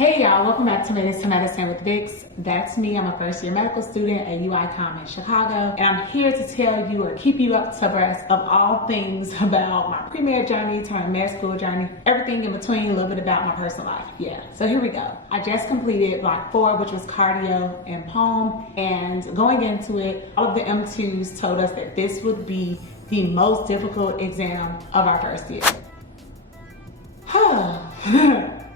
Hey y'all, welcome back to Medicine with Vix. That's me. I'm a first year medical student at UICOM in Chicago, and I'm here to tell you or keep you up to abreast of all things about my pre-med journey to my med school journey, everything in between, a little bit about my personal life. Yeah, so here we go. I just completed block 4, which was cardio and Pulm, and going into it, all of the M2s told us that this would be the most difficult exam of our first year.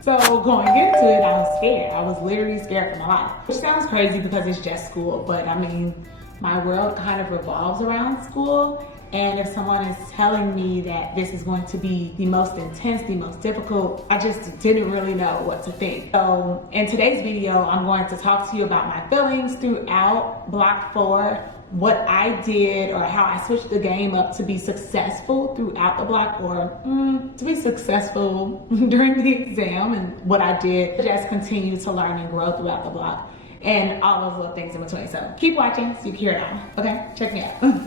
So going into it, I was scared. I was literally scared for my life, which sounds crazy because it's just school, but I mean, my world kind of revolves around school. And if someone is telling me that this is going to be the most intense, the most difficult, I just didn't really know what to think. So in today's video, I'm going to talk to you about my feelings throughout block 4, what I did or how I switched the game up to be successful throughout the block, or to be successful during the exam, and what I did to just continue to learn and grow throughout the block, and all those little things in between. So keep watching so you can hear it all. Okay, check me out.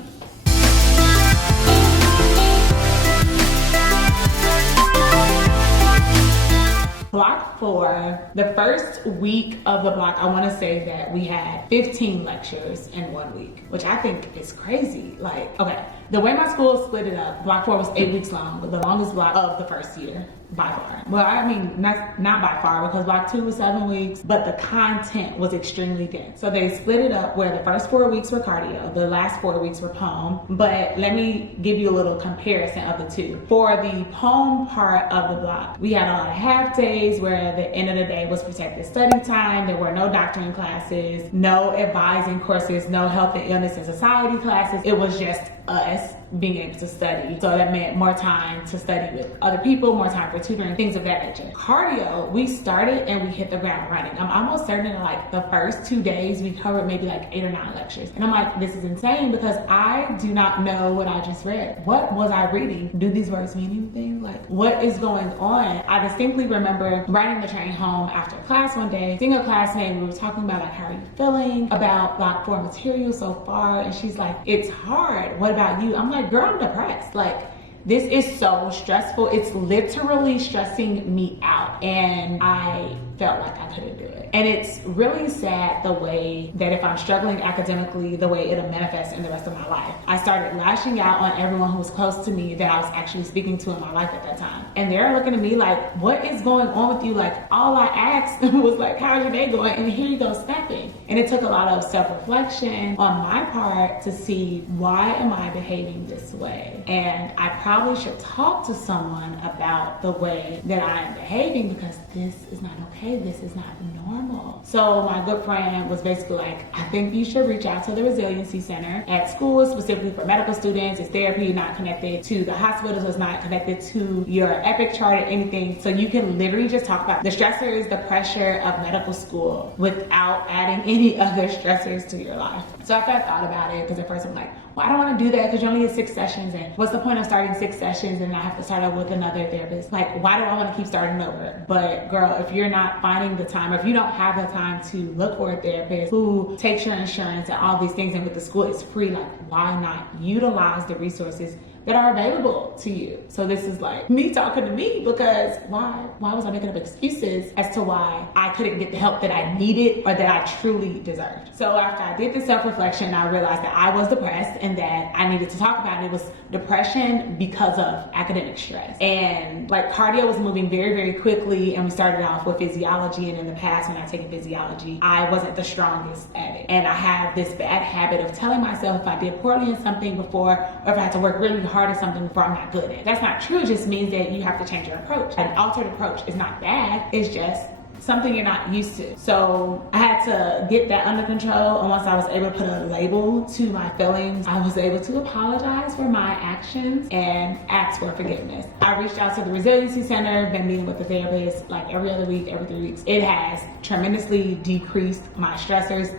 Block 4, the first week of the block, I want to say that we had 15 lectures in 1 week, which I think is crazy. Like, okay, the way my school split it up, block 4 was 8 weeks long, but the longest block of the first year by far. Well, I mean, not by far, because block 2 was 7 weeks, but the content was extremely dense. So they split it up where the first 4 weeks were cardio, the last 4 weeks were Pulm. But let me give you a little comparison of the two. For the Pulm part of the block, we had a lot of half days where the end of the day was protected study time. There were no doctoring classes, no advising courses, no health and illness and society classes. It was just us being able to study. So that meant more time to study with other people, more time for tutoring, things of that nature. Cardio, we started and we hit the ground running. I'm almost certain that like the first 2 days we covered maybe like 8 or 9 lectures. And I'm like, this is insane because I do not know what I just read. What was I reading? Do these words mean anything? Like, what is going on? I distinctly remember riding the train home after class one day, seeing a classmate, we were talking about like, how are you feeling about block 4 material so far? And she's like, it's hard. What about you? I'm like, girl, I'm depressed. Like, this is so stressful. It's literally stressing me out. And I felt like I couldn't do it. And it's really sad the way that if I'm struggling academically, the way it'll manifest in the rest of my life. I started lashing out on everyone who was close to me that I was actually speaking to in my life at that time. And they're looking at me like, what is going on with you? Like, all I asked was like, how's your day going? And here you go snapping. And it took a lot of self-reflection on my part to see, why am I behaving this way? And I probably should talk to someone about the way that I am behaving, because this is not okay. This is not normal. So my good friend was basically like, I think you should reach out to the resiliency center at school, specifically for medical students. It's therapy, not connected to the hospitals. It's not connected to your Epic chart or anything. So you can literally just talk about the stressors, the pressure of medical school without adding any other stressors to your life. So after I thought about it, because at first I'm like, well, I don't want to do that because you only get 6 sessions, and what's the point of starting 6 sessions and I have to start over with another therapist? Like, why do I want to keep starting over? But girl, if you're not finding the time, or if you don't have the time to look for a therapist who takes your insurance and all these things, and with the school it's free, like, why not utilize the resources that are available to you? So this is like me talking to me, because why was I making up excuses as to why I couldn't get the help that I needed or that I truly deserved? So after I did the self-reflection, I realized that I was depressed and that I needed to talk about it. It was depression because of academic stress. And like, cardio was moving very, very quickly, and we started off with physiology, and in the past when I taken physiology, I wasn't the strongest at it. And I have this bad habit of telling myself if I did poorly in something before, or if I had to work really hard at something before, I'm not good at it. That's not true. It just means that you have to change your approach. An altered approach is not bad. It's just something you're not used to. So I had to get that under control, and once I was able to put a label to my feelings, I was able to apologize for my actions and ask for forgiveness. I reached out to the resiliency center, been meeting with the therapist like every other week, every 3 weeks. It has tremendously decreased my stressors.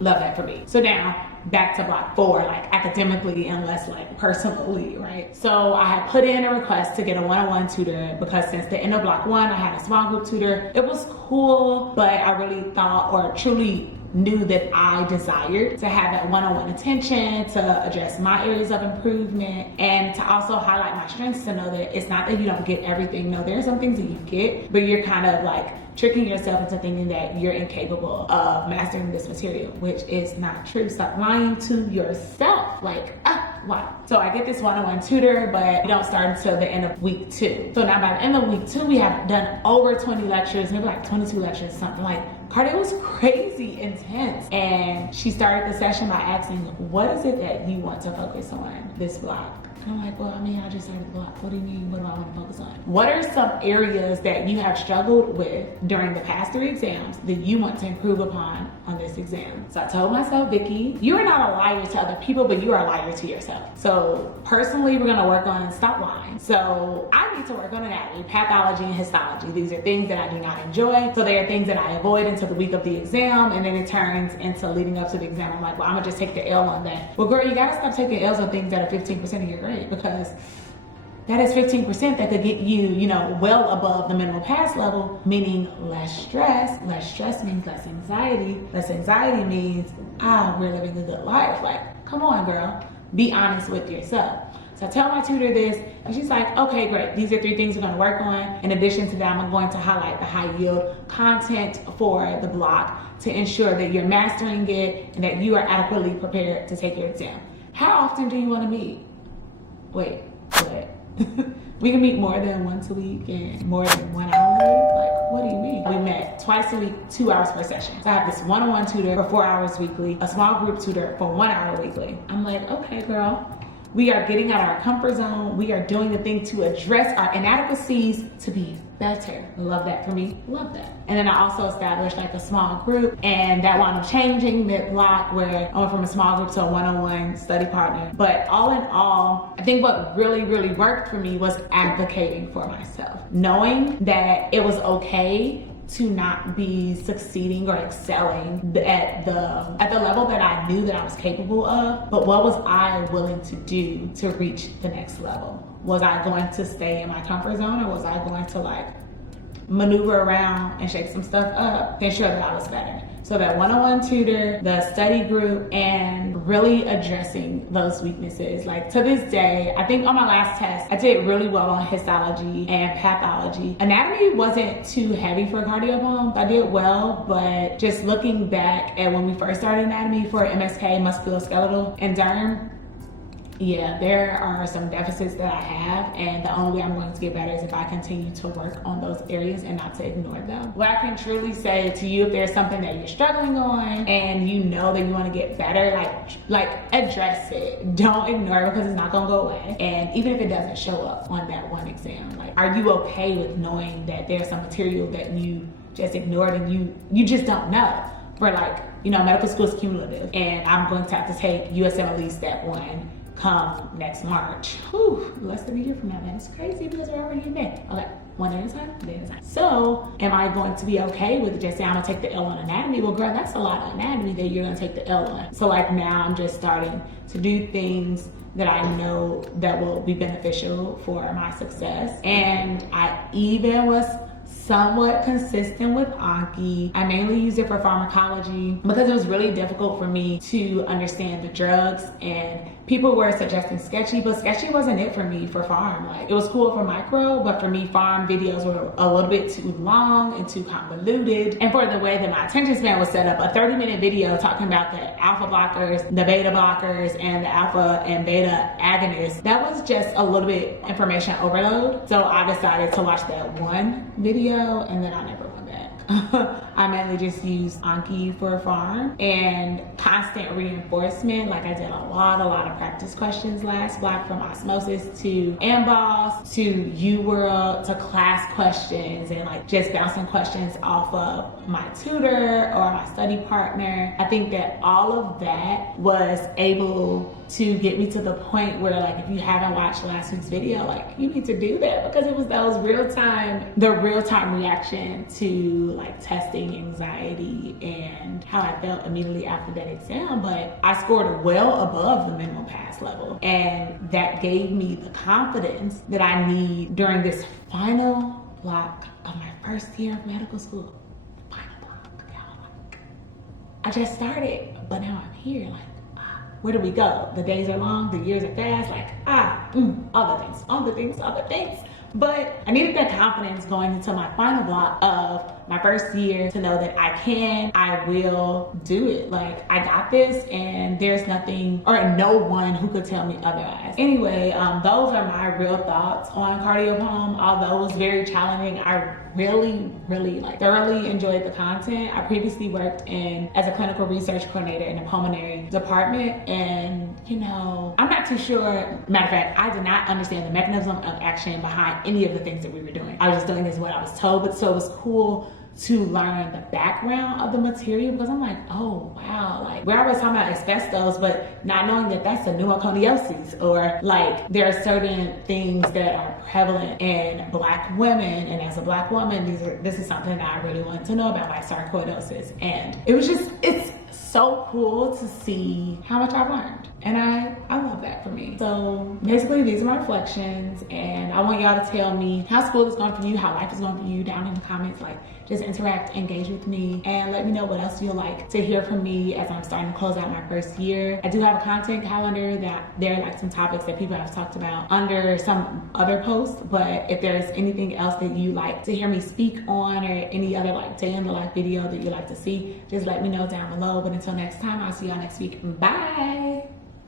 Love that for me. So now, back to block 4, like academically and less like personally, right? So I had put in a request to get a one-on-one tutor, because since the end of block 1, I had a small group tutor. It was cool, but I really thought, or truly knew that I desired to have that one-on-one attention, to address my areas of improvement, and to also highlight my strengths, to know that it's not that you don't get everything. No, there are some things that you get, but you're kind of like tricking yourself into thinking that you're incapable of mastering this material, which is not true. Stop lying to yourself. Like, wow. So I get this one-on-one tutor, but we don't start until the end of week 2. So now by the end of week 2, we have done over 20 lectures, maybe like 22 lectures, something like. Cardio was crazy intense. And she started the session by asking, what is it that you want to focus on this block? And I'm like, well, I mean, I just started the block. What do you mean? What do I want to focus on? What are some areas that you have struggled with during the past 3 exams that you want to improve upon on this exam? So I told myself, Vicky, you are not a liar to other people, but you are a liar to yourself. So personally, we're going to work on stop lying. So I need to work on anatomy, pathology, and histology. These are things that I do not enjoy. So they are things that I avoid until the week of the exam, and then it turns into leading up to the exam. I'm like, well, I'm going to just take the L on that. Well, girl, you got to stop taking L's on things that are 15% of your grade, because that is 15% that could get you, well above the minimal pass level, meaning less stress. Less stress means less anxiety. Less anxiety means, we're living a good life. Like, come on, girl. Be honest with yourself. So I tell my tutor this, and she's like, okay, great. These are 3 things we're going to work on. In addition to that, I'm going to highlight the high yield content for the block to ensure that you're mastering it and that you are adequately prepared to take your exam. How often do you want to meet? Wait, what? We can meet more than once a week and more than 1 hour a week? Like, what do you mean? We met twice a week, 2 hours per session. So I have this one-on-one tutor for 4 hours weekly, a small group tutor for 1 hour weekly. I'm like, okay, girl. We are getting out of our comfort zone. We are doing the thing to address our inadequacies to be better. Love that for me. Love that. And then I also established like a small group, and that wound up changing mid-block, where I went from a small group to a one-on-one study partner. But all in all, I think what really, really worked for me was advocating for myself. Knowing that it was okay to not be succeeding or excelling at the level that I knew that I was capable of, but what was I willing to do to reach the next level? Was I going to stay in my comfort zone, or was I going to maneuver around and shake some stuff up to ensure that I was better? So that one-on-one tutor, the study group, and really addressing those weaknesses. Like, to this day, I think on my last test, I did really well on histology and pathology. Anatomy wasn't too heavy for cardio Pulm. I did well, but just looking back at when we first started anatomy for MSK, musculoskeletal, and derm, yeah, there are some deficits that I have, and the only way I'm going to get better is if I continue to work on those areas and not to ignore them. What I can truly say to you, if there's something that you're struggling on and you know that you want to get better, like address it. Don't ignore it, because it's not going to go away. And even if it doesn't show up on that one exam, are you okay with knowing that there's some material that you just ignored and you just don't know? For medical school is cumulative, and I'm going to have to take USMLE Step 1 come next March. Whew, less than a year from now. That is crazy, because we're already in May. Okay, one at a time, So, am I going to be okay with just saying I'm gonna take the L on anatomy? Well, girl, that's a lot of anatomy that you're gonna take the L on. So now I'm just starting to do things that I know that will be beneficial for my success. And I even was somewhat consistent with Anki. I mainly used it for pharmacology because it was really difficult for me to understand the drugs, and people were suggesting sketchy, but sketchy wasn't it for me for pharm. It was cool for micro, but for me, pharm videos were a little bit too long and too convoluted. And for the way that my attention span was set up, a 30-minute video talking about the alpha blockers, the beta blockers, and the alpha and beta agonists, that was just a little bit information overload. So I decided to watch that one video, and then I never went back. I mainly just used Anki for pharm and constant reinforcement. I did a lot of practice questions last block, from osmosis to AMBOSS to UWorld to class questions, and just bouncing questions off of my tutor or my study partner. I think that all of that was able to get me to the point where if you haven't watched last week's video, you need to do that, because it was the real-time reaction to testing anxiety and how I felt immediately after that exam. But I scored well above the minimum pass level, and that gave me the confidence that I need during this final block of my first year of medical school. Final block, y'all. I just started, but now I'm here. Like, where do we go? The days are long, the years are fast. Like, all the things. But I needed that confidence going into my final block of my first year to know that I will do it. Like, I got this, and there's nothing or no one who could tell me otherwise. Anyway, those are my real thoughts on cardio Pulm. Although it was very challenging, I really thoroughly enjoyed the content. I previously worked as a clinical research coordinator in the pulmonary department, and I'm not too sure. Matter of fact, I did not understand the mechanism of action behind any of the things that we were doing. I was just doing as what I was told, but so it was cool to learn the background of the material, because I'm like, oh wow, like we're always talking about asbestos, but not knowing that that's a pneumoconiosis, or like there are certain things that are prevalent in Black women, and as a Black woman, this is something that I really wanted to know about, like sarcoidosis. And it's so cool to see how much I've learned, and I love that for me. So basically, these are my reflections, and I want y'all to tell me how school is going for you, how life is going for you, down in the comments. Like, just interact, engage with me, and let me know what else you'd like to hear from me as I'm starting to close out my first year. I do have a content calendar that there are like some topics that people have talked about under some other posts, but if there's anything else that you like to hear me speak on, or any other like day in the life video that you'd like to see, just let me know down below. But until next time, I'll see y'all next week. Bye.